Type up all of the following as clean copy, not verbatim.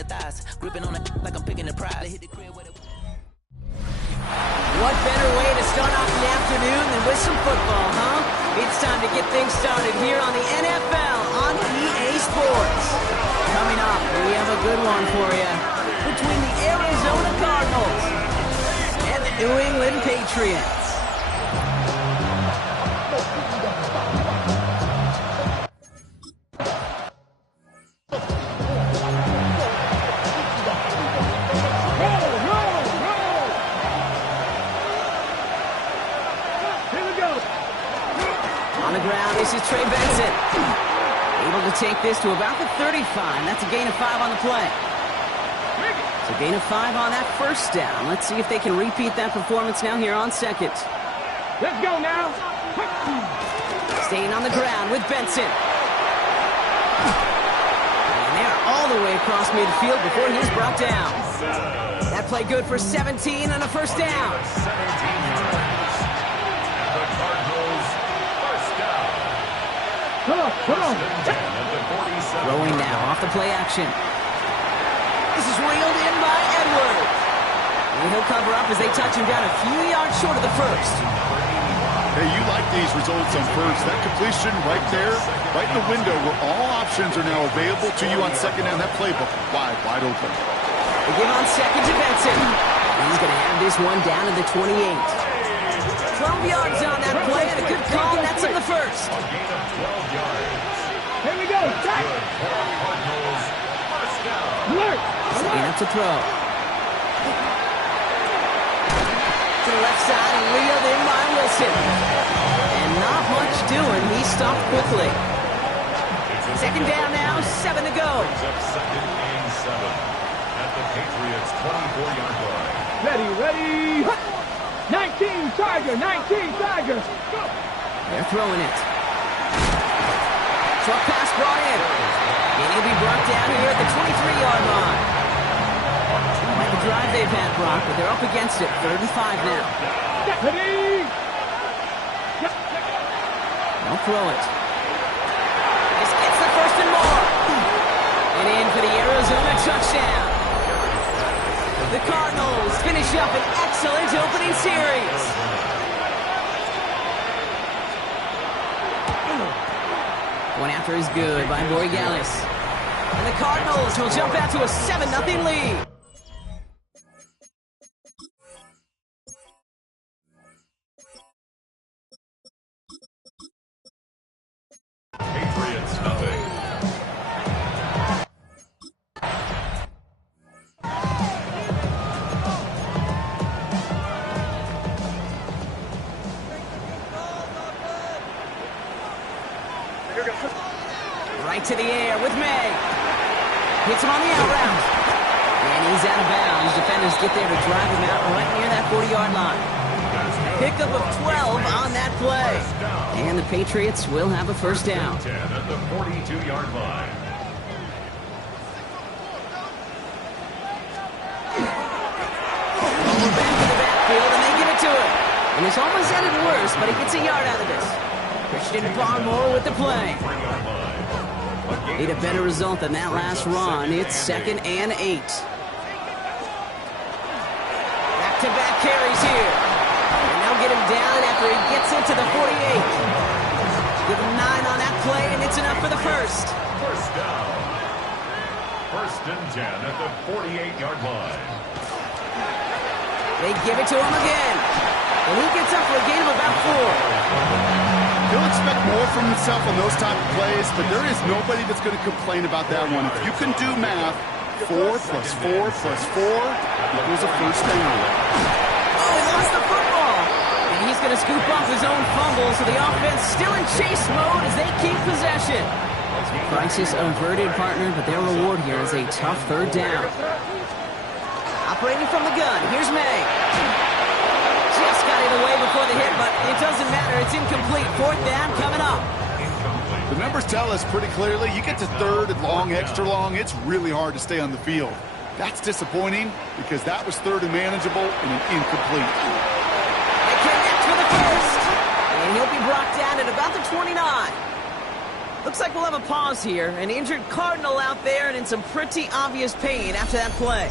the thighs, gripping on it like I'm picking the prize. Hit the crib with it. What better way to start off the afternoon than with some football, huh? It's time to get things started here on the NFL on EA Sports. Coming up, we have a good one for you. Between the Arizona Cardinals and the New England Patriots. On the ground, this is Trey Benson. Able to take this to about the 35. That's a gain of 5 on the play. It's a gain of 5 on that first down. Let's see if they can repeat that performance now here on second. Let's go now. Staying on the ground with Benson. And they are all the way across midfield before he's brought down. That play good for 17 on a first down. Come on. Throwing now off the play action. This is reeled in by Edwards. And he'll cover up as they touch him down a few yards short of the first. Hey, you like these results on first. That completion right there, right in the window where all options are now available to you on second down. That playbook wide open. They give on second to Benson. He's going to have this one down to the 28. 12 yards on that play and a good call. That's in the first. Here we go. Setting up to throw. To the left side and reeled in by Wilson. And not much doing. He stopped quickly. Second down now, 7 to go. Second and 7 at the Patriots 24-yard line. Ready. 19 Tiger. They're throwing it. Short pass brought in. And he'll be brought down here at the 23-yard line. Like the drive they've had, Brock, but they're up against it. 3rd and 5 now. Ready. They'll throw it. This gets the first and more. And in for the Arizona touchdown. The Cardinals finish up an excellent opening series. One after is good by Borregales. And the Cardinals will jump out to a 7-0 lead. Patriots nothing. Right to the air with May. Hits him on the out route. And he's out of bounds. Defenders get there to drive him out right near that 40-yard line. Pickup of 12 on that play. And the Patriots will have a first down. 10 at the 42-yard line. Over back to the backfield, and they give it to him. And this almost ended worse, but he gets a yard out of this. Christian Barmore with the play. Need a better result than that last run. It's 2nd and 8. Back-to-back carries here. And they'll get him down after he gets into the 48. Give him 9 on that play, and it's enough for the first. First down. 1st and 10 at the 48-yard line. They give it to him again. And he gets up for a gain of about 4. He'll expect more from himself on those type of plays, but there is nobody that's going to complain about that one. If you can do math, 4 plus 4 plus 4 equals a first down. Oh, he lost the football. And he's going to scoop off his own fumble, so the offense still in chase mode as they keep possession. Crisis averted, partner, but their reward here is a tough 3rd down. Operating from the gun, here's May. Just got it away before the hit, but it doesn't matter. It's incomplete. 4th down coming up. The numbers tell us pretty clearly, you get to 3rd and long, extra long, it's really hard to stay on the field. That's disappointing because that was 3rd and manageable and an incomplete. They connect for the first. And he'll be brought down at about the 29. Looks like we'll have a pause here. An injured Cardinal out there and in some pretty obvious pain after that play.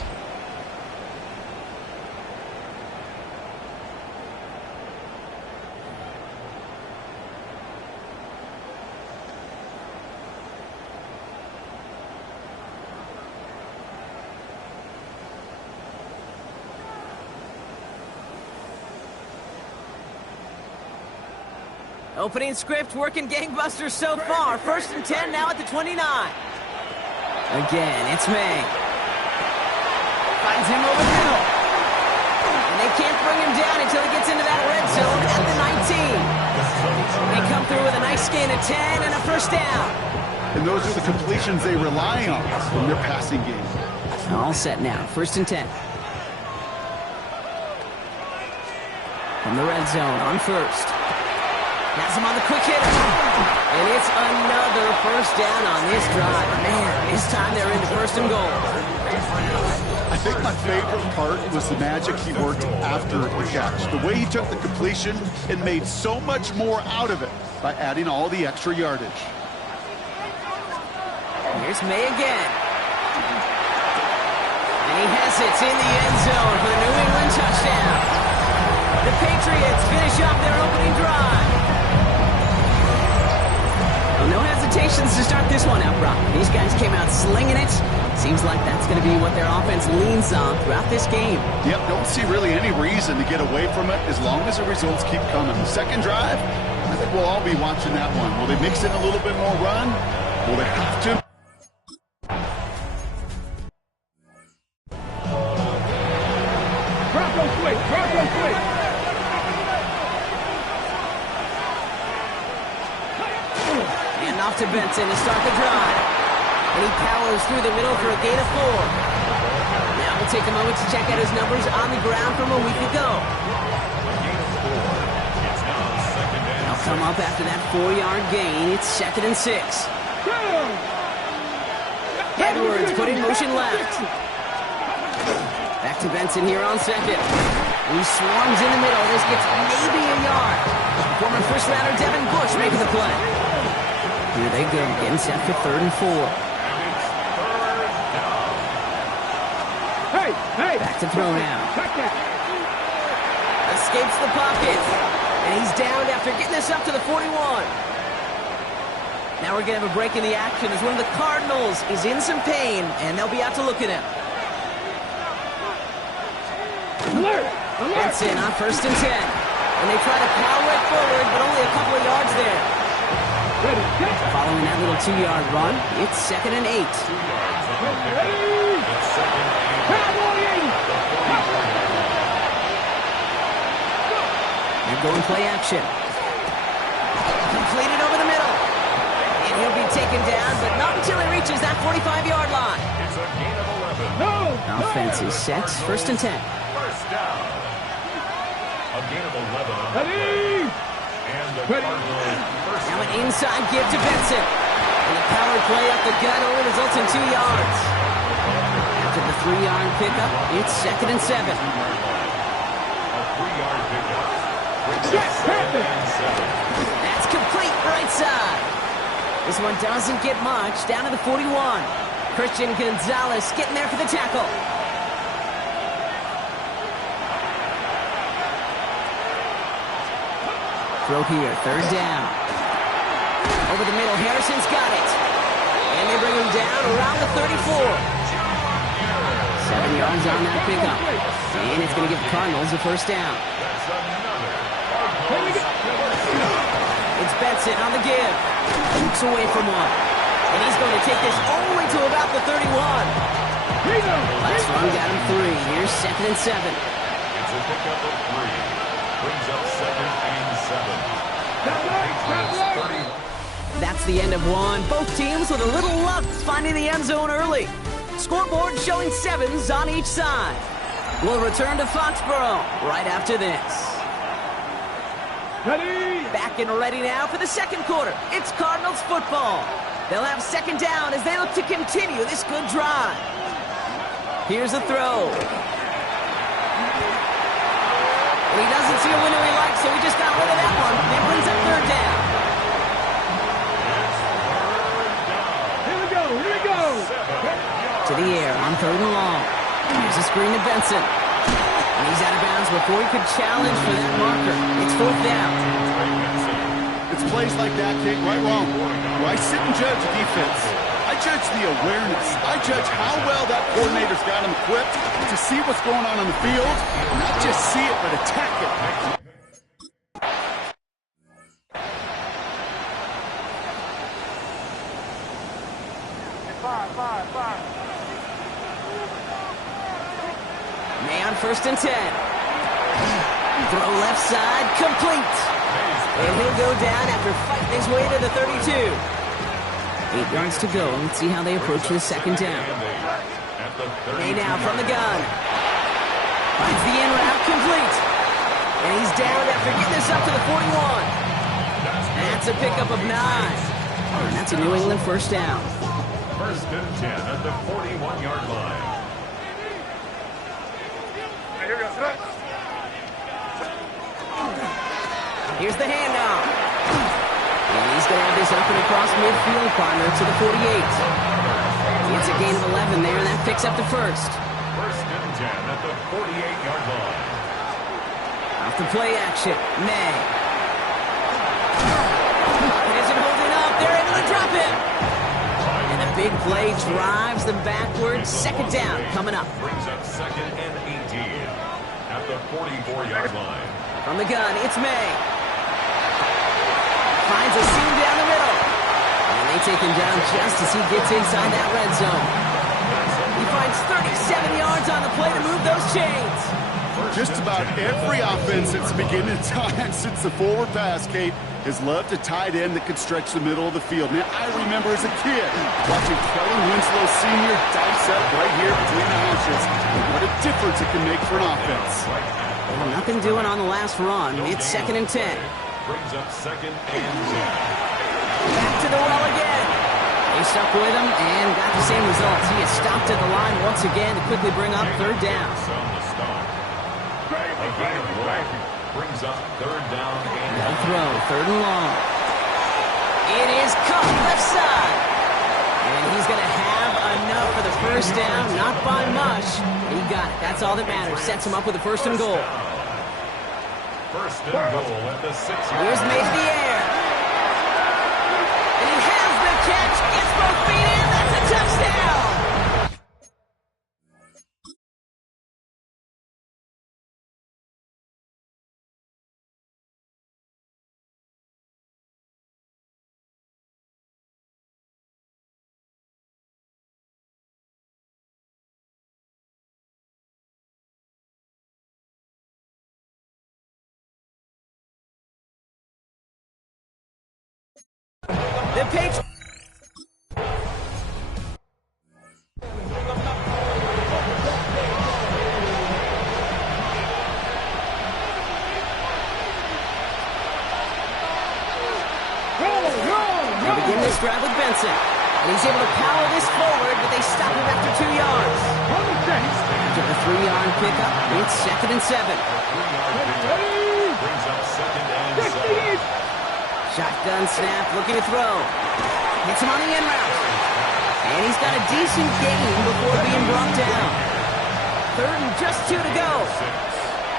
Opening script working gangbusters so far. 1st and 10 now at the 29. Again, it's May. Finds him over the middle. And they can't bring him down until he gets into that red zone at the 19. They come through with a nice gain of 10 and a 1st down. And those are the completions they rely on from their passing game. All set now. 1st and 10. From the red zone on 1st. Has him on the quick hitter. And it's another 1st down on this drive. Man, this time they're into 1st and goal. I think my favorite part was the magic he worked after the catch. The way he took the completion and made so much more out of it by adding all the extra yardage. Here's May again. And he has it in the end zone for the New England touchdown. The Patriots finish off their opening drive. Well, no hesitations to start this one out, Brock. These guys came out slinging it. Seems like that's going to be what their offense leans on throughout this game. Yep, don't see really any reason to get away from it as long as the results keep coming. The second drive, I think we'll all be watching that one. Will they mix in a little bit more run? Will they have to? Bronco switch. Bronco switch. And off to Benson to start the drive. And he powers through the middle for a gain of 4. Now we'll take a moment to check out his numbers on the ground from a week ago. They'll come up after that 4-yard gain. It's 2nd and 6. Edwards put in motion left. Back to Benson here on 2nd. He swarms in the middle. This gets maybe a yard. Former first-rounder Devin Bush making the play. Here they go, getting set for 3rd and 4. Hey! Back to throw now. Check that. Escapes the pocket. And he's down after getting this up to the 41. Now we're going to have a break in the action as one of the Cardinals is in some pain, and they'll be out to look at him. Alert! Benson on 1st and 10. And they try to power it forward, but only a couple of yards there. Ready, set. Following that little 2-yard run, it's 2nd and 8. Ready! Cowboy 80! They're going play action. Completed over the middle. And he'll be taken down, but not until he reaches that 45-yard line. It's a gain of 11. No! Offense is set. 1st and 10. 1st down. A gain of 11. Ready! And the Ready. Cardinals first. Now an inside give to Benson. And the power play up the gut only results in 2 yards. After the 3-yard pickup, it's 2nd and 7. A 3-yard pickup. Yes, happen! That's complete right side. This one doesn't get much. Down to the 41. Christian Gonzalez getting there for the tackle. Throw here, 3rd down. Over the middle, Harrison's got it. And they bring him down around the 34. 7 yards on that pickup. And it's going to give the Cardinals a 1st down. It's Benson on the give. Looks away from one. And he's going to take this only to about the 31. Last run got him 3. Here's 2nd and 7. It's a pickup of 3. Brings up 2nd and 7. That's the end of one. Both teams with a little luck finding the end zone early. Scoreboard showing 7s on each side. We'll return to Foxborough right after this. Ready! Back and ready now for the 2nd quarter. It's Cardinals football. They'll have 2nd down as they look to continue this good drive. Here's a throw. And he doesn't see a window he likes, so he just got rid of that one. And brings up 3rd down. we go. To the air on 3rd and long. Here's a screen to Benson. And he's out of bounds before he could challenge for that marker. It's 4th down. It's plays like that, Kate, right wrong. I sit and judge defense. I judge the awareness. I judge how well that coordinator's got him equipped to see what's going on the field. Not just see it, but attack it. May on 1st and 10. Throw left side, complete. And he'll go down after fighting his way to the 32. 8 yards to go. Let's see how they approach this 2nd down. May now from the gun. Finds the in route, complete. And he's down after getting this up to the 41. That's a pickup of 9. And that's a New England 1st down. 1st and 10 at the 41-yard line. Here's the handoff. And he's going to have this up and across midfield, partner, to the 48. It's a gain of 11 there, and that picks up the 1st. 1st and 10 at the 48-yard line. Off the play action, May. Isn't holding up. They're able to drop him. And a big play drives them backwards. 2nd down coming up. Brings up 2nd and 18 at the 44-yard line. From the gun, it's May. Finds a seam down the middle. And they take him down just as he gets inside that red zone. He finds 37 yards on the play to move those chains. Just about every offense since the beginning of time, since the forward pass, Kate, has loved a tight end that could stretch the middle of the field. Man, I remember as a kid watching Kellen Winslow Sr. dice up right here between the hashes. What a difference it can make for an offense. Well, nothing doing on the last run. It's 2nd and 10. Brings up 2nd and 10. Back to the well again. They stuck with him and got the same results. He is stopped at the line once again to quickly bring up 3rd down. Brings up 3rd down and No throw, 3rd and long. It is caught left side. And he's going to have enough for the 1st down. Not by much. He got it. That's all that matters. Sets him up with a 1st and goal. 1st and goal at the 6-yard. Here's May to the air. And he has the catch. Gets both feet in. That's a touchdown. The Patriots. They begin this drive with Benson. And he's able to power this forward, but they stop him after 2 yards. After the 3-yard pickup, it's 2nd and 7. Brings up 2nd and 7. Shotgun snap, looking to throw. Hits him on the end route. And he's got a decent gain before being brought down. 3rd and just 2 to go.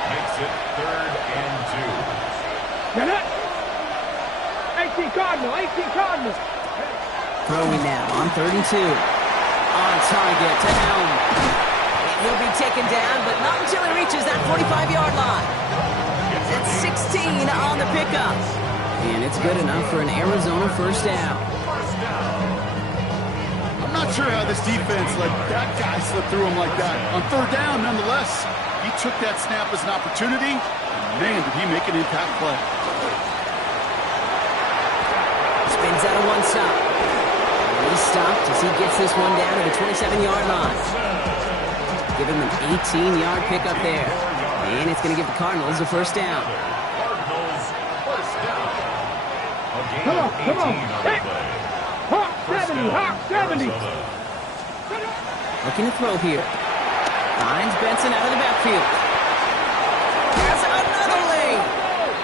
Makes it 3rd and 2. 18 Cardinals. Throwing now on 3rd and 2. On target to Helm. And he'll be taken down, but not until he reaches that 45-yard line. That's 16 on the pickup. And it's good enough for an Arizona 1st down. I'm not sure how this defense let that guy slip through him like that. On 3rd down, nonetheless, he took that snap as an opportunity. Man, did he make an impact play. Spins out of one stop. And he's stopped as he gets this one down to the 27-yard line. Give him an 18-yard pickup there. And it's going to give the Cardinals a 1st down. Cardinals 1st down. A gain Come of 18 on. on the play. Hawk 70, Hawk 70. Looking to throw here. Finds Benson out of the backfield. Has another lane.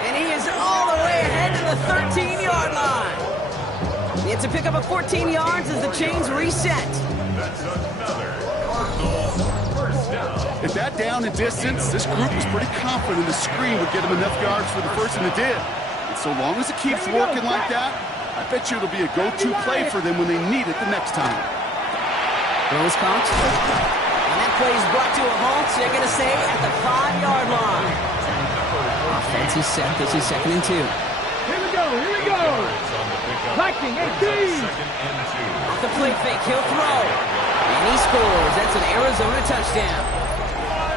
And he is all the way ahead to the 13-yard line. It's a pickup of 14 yards as the chains reset. That's another Cardinals first down. At that down and distance, this group was pretty confident the screen would get them enough yards for the first, and it did. And so long as it keeps working like that, I bet you it'll be a go-to play for them when they need it the next time. Throws caught. And that play is brought to a halt. They're going to say at the 5-yard line. Offense is set. This is 2nd and 2. Here we go, here we go. Collecting, 18. Off the play fake, he'll throw. And he scores. That's an Arizona touchdown.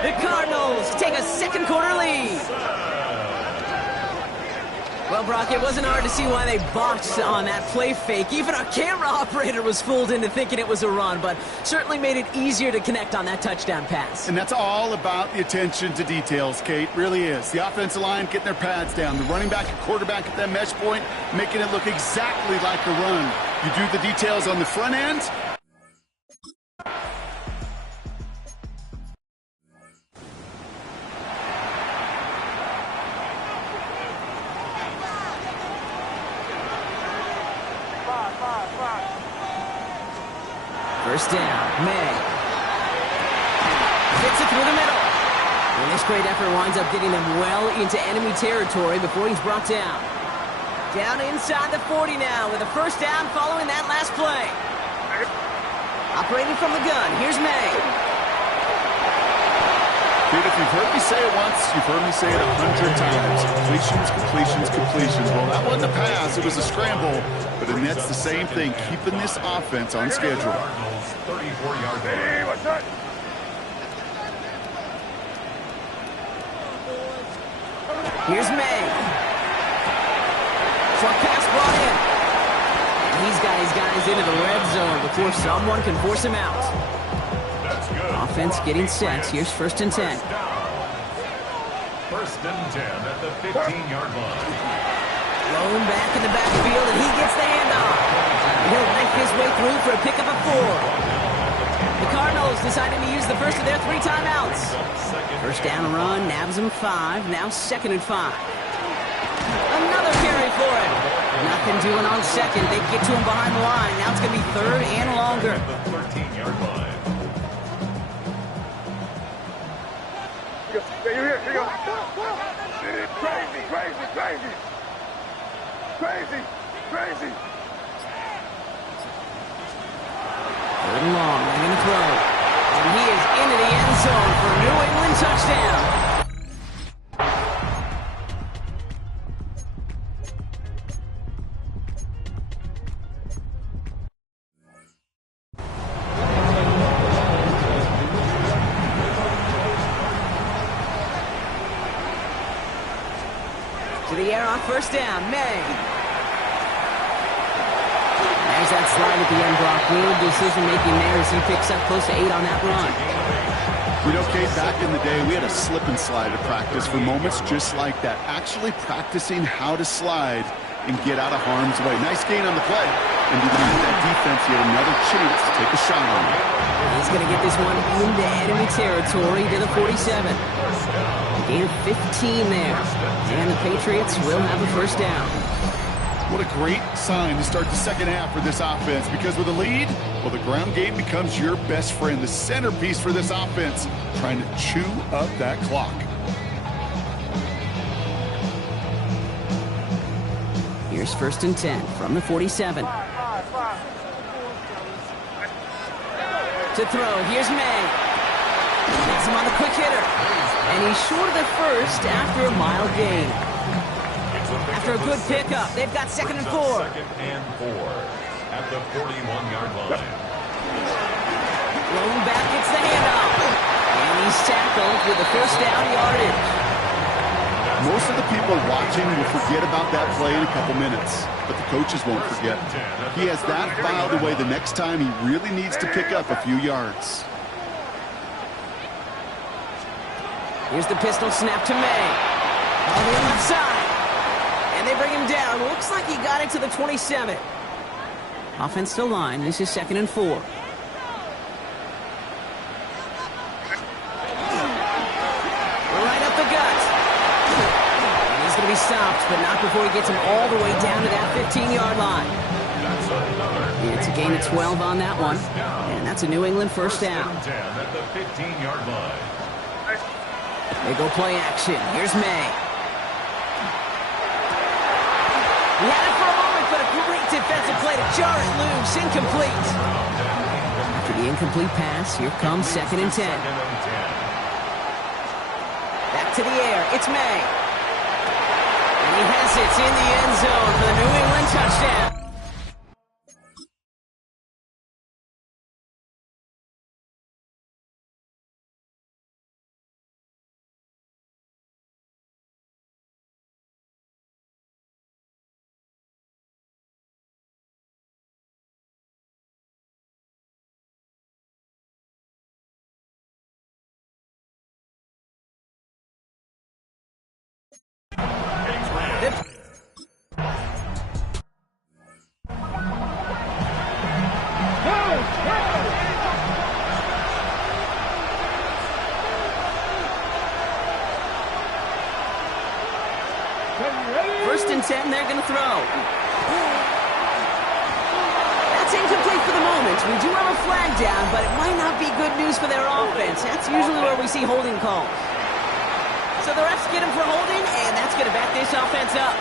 The Cardinals take a second quarter lead. Well, Brock, it wasn't hard to see why they botched on that play fake. Even our camera operator was fooled into thinking it was a run, but certainly made it easier to connect on that touchdown pass. And that's all about the attention to details, Kate. Really is. The offensive line getting their pads down. The running back and quarterback at that mesh point, making it look exactly like a run. You do the details on the front end. First down, May. Hits it through the middle. And this great effort winds up getting them well into enemy territory before he's brought down. Down inside the 40 now with a first down following that last play. Operating from the gun, here's May. Dude, if you've heard me say it once, you've heard me say it 100 times. Completions, completions, completions. Well, that wasn't a pass, it was a scramble. But then that's the same thing, keeping this offense on schedule. 34-yard line. Hey, what's that? Here's May. Short pass brought in. And he's got his guys into the red zone before someone can force him out. That's good. Offense getting set. Here's 1st and 10. First and 10 at the 15-yard line. Thrown back in the backfield, and he gets the handoff. He'll knife his way through for a pickup of 4. The Cardinals deciding to use the first of their 3 timeouts. First down run, nabs him 5, now 2nd and 5. Another carry for him. Nothing doing on 2nd. They get to him behind the line. Now it's going to be 3rd and longer. The 13-yard line. Here you go. Crazy, crazy, crazy. Crazy, crazy. 3rd and long, they're going to throw. And he is into the end zone for a New England touchdown. To the air on first down, May. There's that slide at the end, Brock. Good decision-making there as he picks up close to 8 on that run. You know, Kate, back in the day, we had a slip and slide at practice for moments just like that. Actually practicing how to slide and get out of harm's way. Nice gain on the play. And to leave that defense, he had another chance to take a shot on it. He's going to get this one into enemy territory to the 47. Gain of 15 there. And the Patriots will have a first down. What a great sign to start the second half for this offense, because with a lead, well, the ground game becomes your best friend, the centerpiece for this offense, trying to chew up that clock. Here's 1st and 10 from the 47. To throw, here's May. Gets him on the quick hitter. And he's short of the first after a mild gain. After a good pickup, they've got 2nd and 4. 2nd and 4 at the 41-yard line. Blown back, gets the handoff. And he's tackled with the first down yardage. Most of the people watching will forget about that play in a couple minutes, but the coaches won't forget. He has that filed away the next time he really needs to pick up a few yards. Here's the pistol snap to May. On the left side. And they bring him down. Looks like he got it to the 27. Offensive line. This is 2nd and 4. Right up the gut. And he's going to be stopped, but not before he gets him all the way down to that 15-yard line. That's a It's a gain of 12 on that one. And that's a New England first down. At the 15-yard line. They go play action. Here's May. He had it for a moment, but a great defensive play to jar it loose. Incomplete. After the incomplete pass, here comes 2nd and 10. Back to the air. It's May. And he has it in the end zone for the New England touchdown. First and 10, they're going to throw. That's incomplete for the moment. We do have a flag down, but it might not be good news for their offense. That's usually where we see holding calls. So the refs get him for holding, and that's going to back this offense up.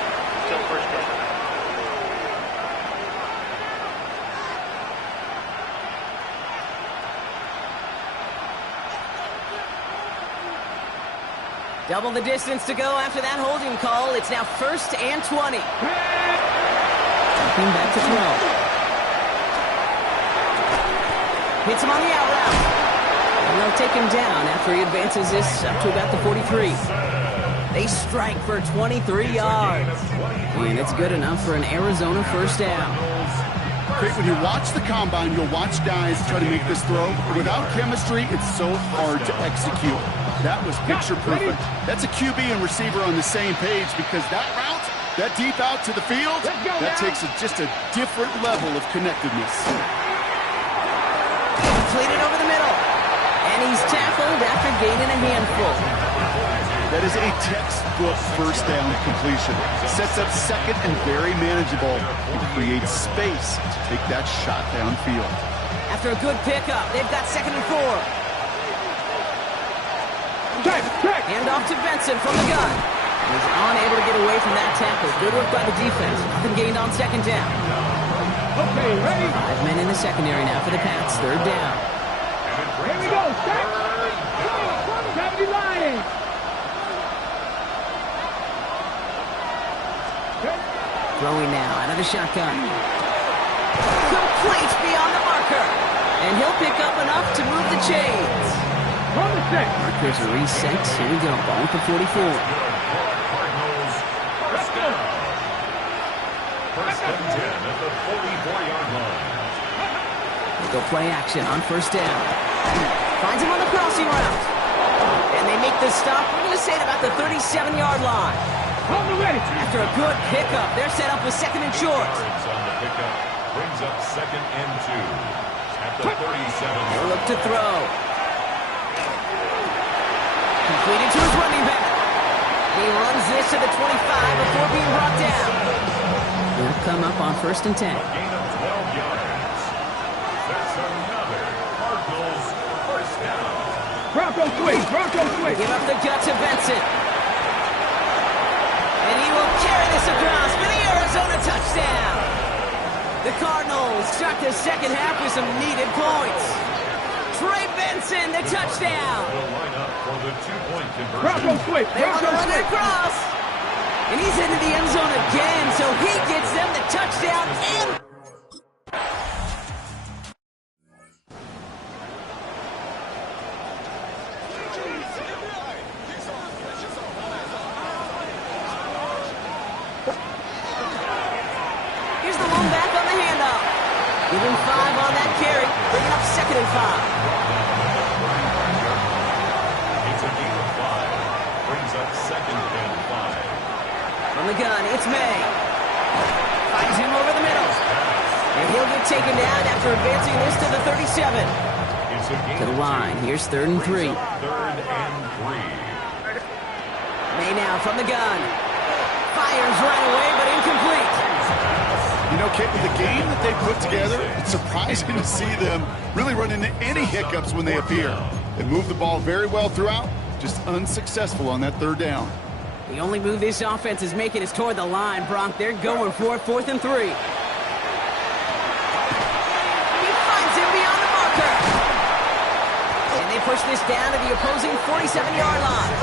Double the distance to go after that holding call. It's now 1st and 20. Looking back to throw. Hits him on the out route. And they'll take him down after he advances this up to about the 43. They strike for 23 yards. And it's good enough for an Arizona first down. Great, when you watch the combine, you'll watch guys try to make this throw. Without chemistry, it's so hard to execute. That was picture perfect. That's a QB and receiver on the same page because that route, that deep out to the field, that takes just a different level of connectedness. Completed over the middle. And he's tackled after gaining a handful. That is a textbook first down completion. Sets up second and very manageable. It creates space to take that shot downfield. After a good pickup, they've got 2nd and 4. Hand off to Benson from the gun. He's unable to get away from that tackle. Good work by the defense. Nothing gained on 2nd down. Okay, ready? 5 men in the secondary now for the Pats. 3rd down. Here we go. Set. Gravity line. Throwing now out of the shotgun. Complete beyond the marker. And he'll pick up enough to move the chains. Markers are reset. Here we go. Ball at the 44. Cardinals, first down. 1st and 10 at the 44-yard line. They go play action on 1st down. Finds him on the crossing route. And they make the stop. We're going to say at about the 37-yard line. After a good pickup, they're set up with 2nd and short. On the pickup brings up 2nd and 2 at the 37. He'll look to throw. Completed to his running back. He runs this to the 25 before being brought down. He'll come up on 1st and 10. A gain of 12 yards. That's another Cardinals first down. Bronco swing. Give up the gut to Benson. And he will carry this across for the Arizona touchdown. The Cardinals start the 2nd half with some needed points. Trey Benson, the touchdown. Will line up for the 2-point conversion. They want to run it across. And he's into the end zone again, so he gets them the touchdown and... Here's the one back on the handoff. Give him 5 on that carry. Bringing up 2nd and 5. It's a gain of 5. Brings up 2nd and 5. From the gun, it's May. Finds him over the middle. And he'll get taken down after advancing this to the 37. It's a gain To the line, here's 3rd and 3. 3rd and 3. May now from the gun. Fires right away, but incomplete. You know, Kate, with the game that they put together, it's surprising to see them really run into any hiccups when they appear. They move the ball very well throughout, just unsuccessful on that third down. The only move this offense is making is toward the line, Brock. They're going for it, 4th and 3. He finds him beyond the marker. And they push this down to the opposing 47-yard line.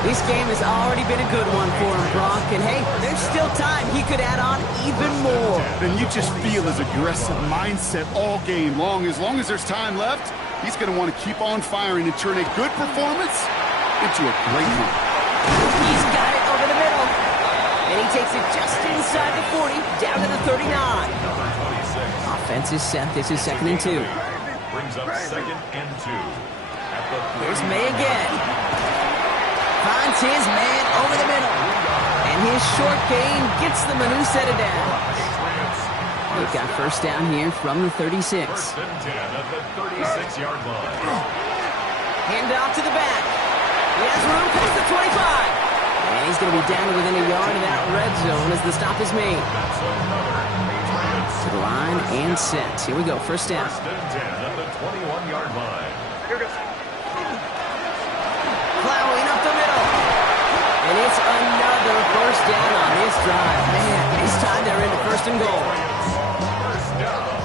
This game has already been a good one for him, Brock. And, hey, there's still time. He could add on even more. And you just feel his aggressive mindset all game long. As long as there's time left, he's going to want to keep on firing and turn a good performance into a great one. He's got it over the middle. And he takes it just inside the 40, down to the 39. Offense is set. This is 2nd and 2. Brings up 2nd and 2. Here's May again. Finds his man over the middle. And his short gain gets them a new set of downs. They've got first down here from the 36. 1st and 10 at the 36-yard line. Hand off to the back. He has room past the 25. And he's going to be down to within a yard of that red zone as the stop is made. To the line and set. Here we go, first down. 1st and 10 at the 21-yard line. Plowing up the middle. And it's another first down on this drive. Man, this time they're into 1st and goal. First down.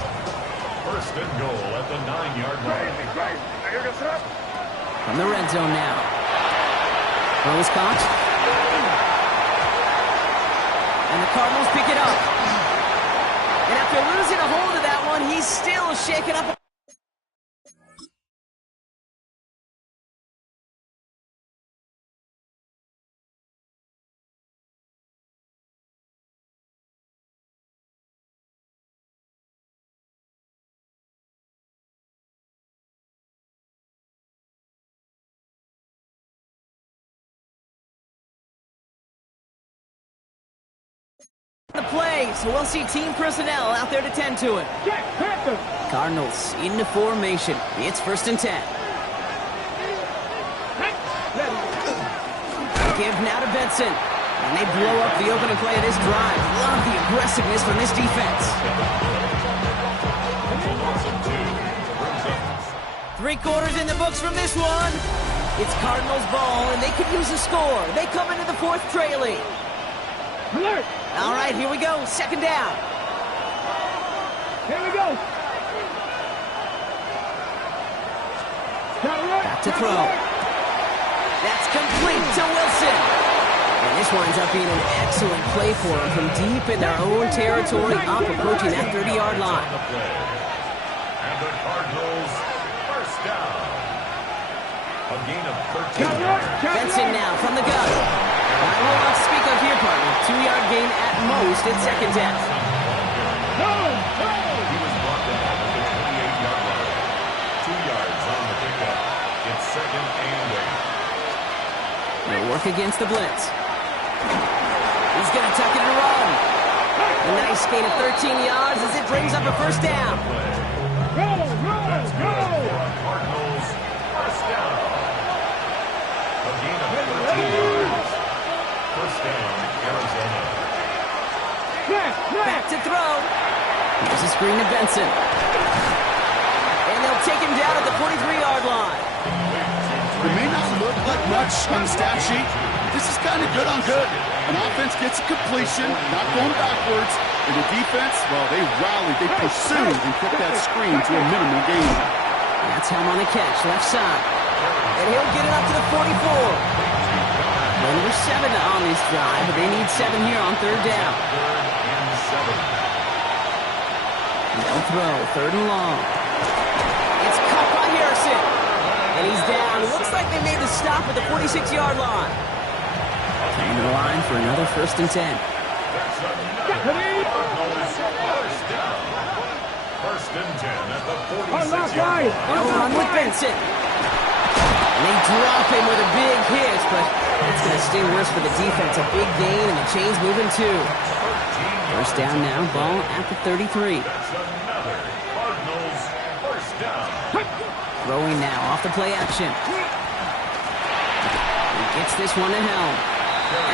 1st and goal at the 9-yard line. From the red zone now. Throw is caught. And the Cardinals pick it up. And after losing a hold of that one, he's still shaking up. The play, so we'll see team personnel out there to tend to it. Cardinals into formation. It's 1st and 10. Give now to Benson. And they blow up the opening play of this drive. Love the aggressiveness from this defense. 3 quarters in the books from this one. It's Cardinals ball, and they could use a score. They come into the 4th trailing. All right, here we go. 2nd down. Here we go. Back to throw. That's complete to Wilson. And this winds up being an excellent play for him from deep in their own territory, up approaching that 30-yard line. And the Cardinals, first down. A gain of 13 yards. Benson now from the gun. I will not speak of here, partner. 2-yard gain at most at 2nd down. He was brought down at the 28-yard line. 2 yards on the pickup. It's 2nd and 8. They'll work against the blitz. He's going to tuck it and run. A nice gain of 13 yards as it brings up a first down. That's good for a Cardinals first down. A gain of 13 yards. First down, Arizona. Back to throw. Here's a screen to Benson. And they'll take him down at the 43-yard line. It may not look like much on the stat sheet. This is kind of good on good. An offense gets a completion, not going backwards. And the defense, well, they rallied, they pursued, and kept that screen to a minimal gain. That's him on the catch, left side. And he'll get it up to the 44. Number 7 on this drive, but they need 7 here on 3rd down. 3rd and 7. They'll throw, 3rd and long. It's caught by Harrison. And he's down. It looks like they made the stop at the 46-yard line. Coming to the line for another 1st and 10. That's another Cardinals first down. 1st and 10 at the 46-yard line. They'll run with Benson. And they drop him with a big hit, but that's going to sting worse for the defense. A big gain, and the chain's moving too. First down now, ball at the 33. That's another Cardinals first down. Throwing now off the play action. He gets this one to Helm.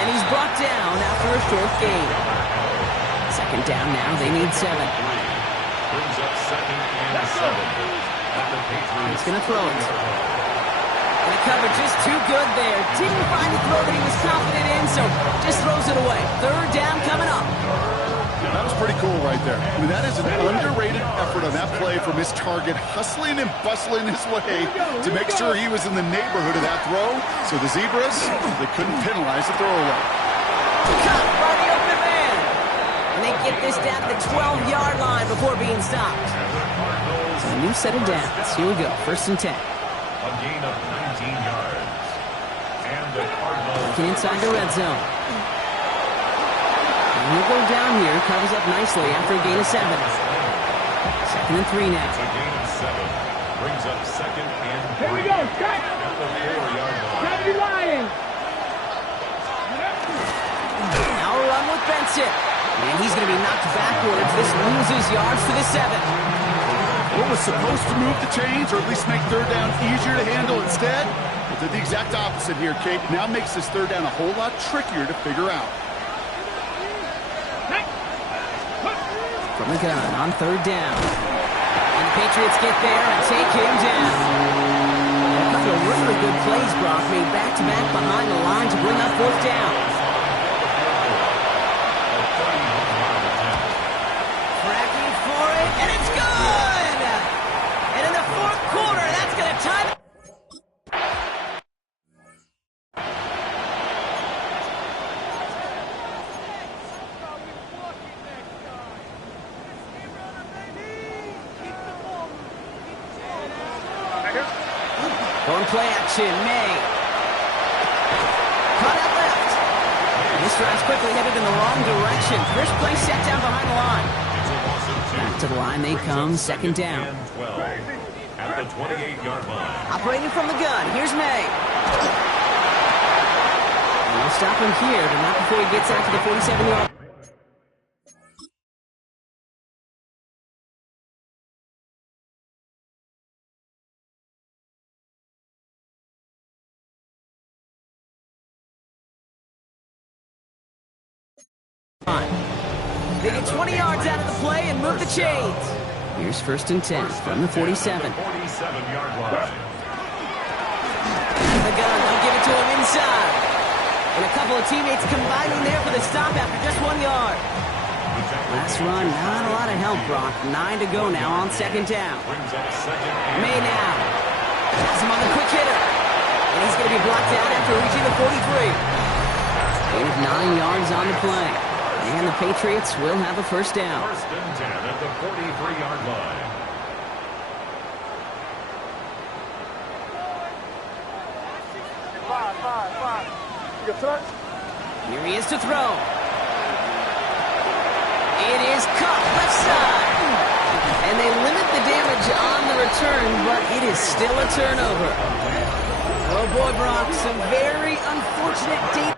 And he's brought down after a short gain. 2nd Second down now. They need 7. Brings up second and 7. At the Patriots. He's going to throw it. And the cover just too good there. Didn't find the throw that he was confident in, so just throws it away. Third down coming up. That was pretty cool right there. I mean, that is an underrated effort on that play from his target, hustling and bustling his way to make sure he was in the neighborhood of that throw. So the Zebras, they couldn't penalize the throwaway. Cut by the open man. And they get this down to the 12-yard line before being stopped. So a new set of downs. Here we go. First and 10. A gain of 19 yards. And the Cardinals. Looking inside the red zone. And he'll go down here. Covers up nicely after a gain of 7. Second and 3 now. A gain of 7. Brings up second and 3. Here we go. Cut. At the 4-yard line. Cut you lying. Now a run with Benson. And he's going to be knocked backwards. This loses yards to the 7. What was supposed to move the chains, or at least make third down easier to handle instead, it did the exact opposite here, Kate. Now makes this third down a whole lot trickier to figure out. From the gun on third down. And the Patriots get there and take him down. And a couple of really good plays, Brock, made back-to-back behind the line to bring up fourth down. Fracking for it, and it's good! And in the fourth quarter, that's going to tie the... Going play action, May. Caught out left. This drive's quickly headed in the wrong direction. First play set down behind the line. Back to the line they come, second down. And 12. At the 28-yard line. Operating from the gun, here's May. And we'll stop him here, but not before he gets out to the 47-yard. They get 20 yards out of the play and move the chains. Here's first and 10 from the 47. 47-yard line. The gun, they'll give it to him inside. And a couple of teammates combining there for the stop after just 1 yard. Last run, not a lot of help, Brock. 9 to go now on second down. Brings up second and May now. Has him on the quick hitter. And he's going to be blocked out after reaching the 43. Gain of 9 yards on the play. And the Patriots will have a first down. first and 10 at the 43-yard line. Here he is to throw. It is caught left side. And they limit the damage on the return, but it is still a turnover. Oh boy, Brock, some very unfortunate data.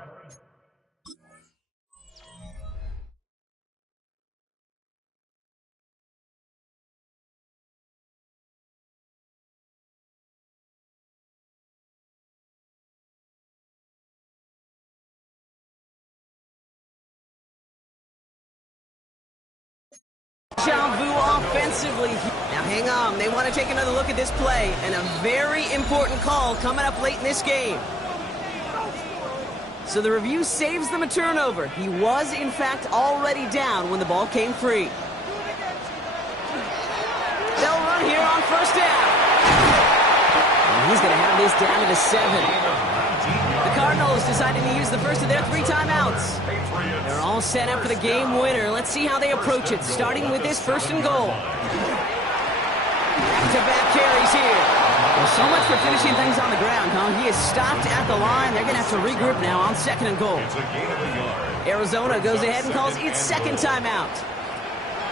Offensively. Now hang on, they want to take another look at this play, and a very important call coming up late in this game. So the review saves them a turnover. He was, in fact, already down when the ball came free. They'll run here on first down. And he's going to have this down to the 7. The Cardinals deciding to use the first of their 3 timeouts. They're all set up for the game winner. Let's see how they approach it, starting with this first and goal. Back-to-back carries here. Well, so much for finishing things on the ground, huh? He is stopped at the line. They're going to have to regroup now on second and goal. It's a gain of a yard. Arizona goes ahead and calls its second timeout.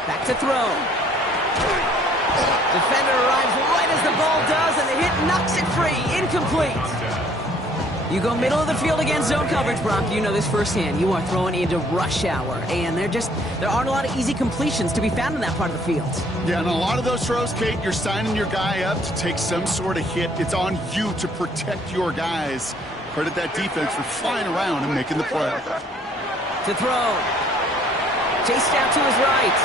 Back to throw. Defender arrives right as the ball does, and the hit knocks it free. Incomplete. You go middle of the field against zone coverage, Brock. You know this firsthand. You are throwing into rush hour, and there aren't a lot of easy completions to be found in that part of the field. Yeah, and a lot of those throws, Kate, you're signing your guy up to take some sort of hit. It's on you to protect your guys. Credit that defense for flying around and making the play. To throw. Chased out to his right.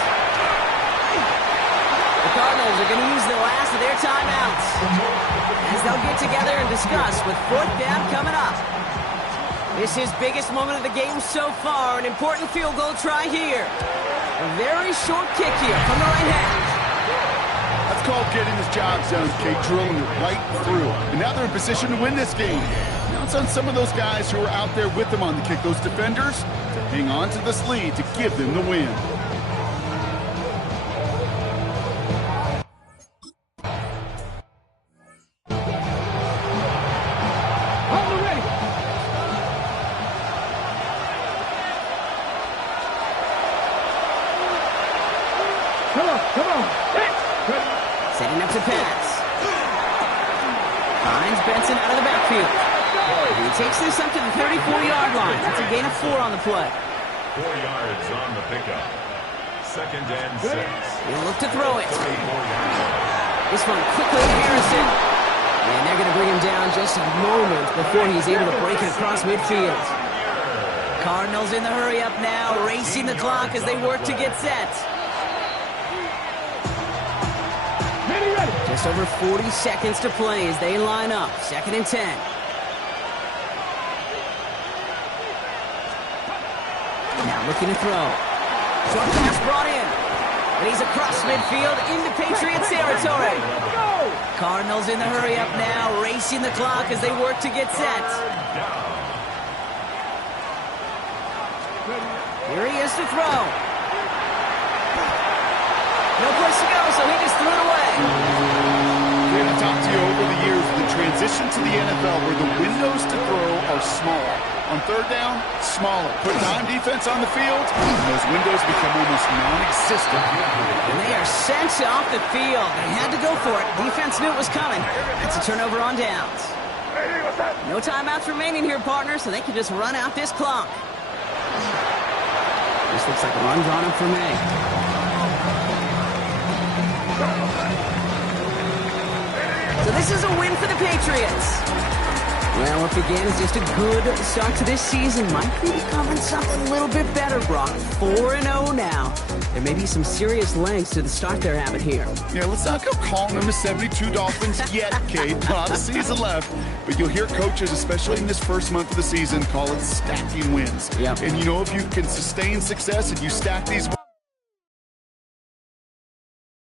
The Cardinals are going to use the last of their timeouts as they'll get together and discuss with fourth down coming up. This is biggest moment of the game so far. An important field goal try here. A very short kick here from the right hash. That's called getting his job done, Kate, drilling it right through. And now they're in position to win this game. Now it's on some of those guys who are out there with them on the kick, those defenders, to hang on to this lead to give them the win. Come on. Setting up to pass. Finds Benson out of the backfield. He takes this up to the 34-yard line. That's a gain of 4 on the play. 4 yards on the pickup. 2nd and 6. He'll look to throw it. This one quickly to Harrison. And they're going to bring him down just a moment before he's able to break it across midfield. Cardinals in the hurry up now, racing the clock as they work to get set. Just over 40 seconds to play as they line up. 2nd and 10. Now looking to throw. Short pass brought in. And he's across midfield into Patriots territory. Cardinals in the hurry up now, racing the clock as they work to get set. Here he is to throw. No place to go, so he just threw it away. And I talked to you over the years, the transition to the NFL where the windows to throw are smaller. On 3rd down, smaller. Put dime defense on the field, and those windows become almost non-existent. And they are sent off the field. They had to go for it. Defense knew it was coming. That's a turnover on downs. No timeouts remaining here, partner, so they can just run out this clock. This looks like a run drawn up for me. So this is a win for the Patriots. Well, what began as just a good start to this season might be becoming something a little bit better, Brock. 4-0 now. There may be some serious legs to the start they're having here. Yeah, let's not go calling them the 72 Dolphins yet, Kate. A lot of season left. But you'll hear coaches, especially in this first month of the season, call it stacking wins. Yep. And you know, if you can sustain success and you stack these wins,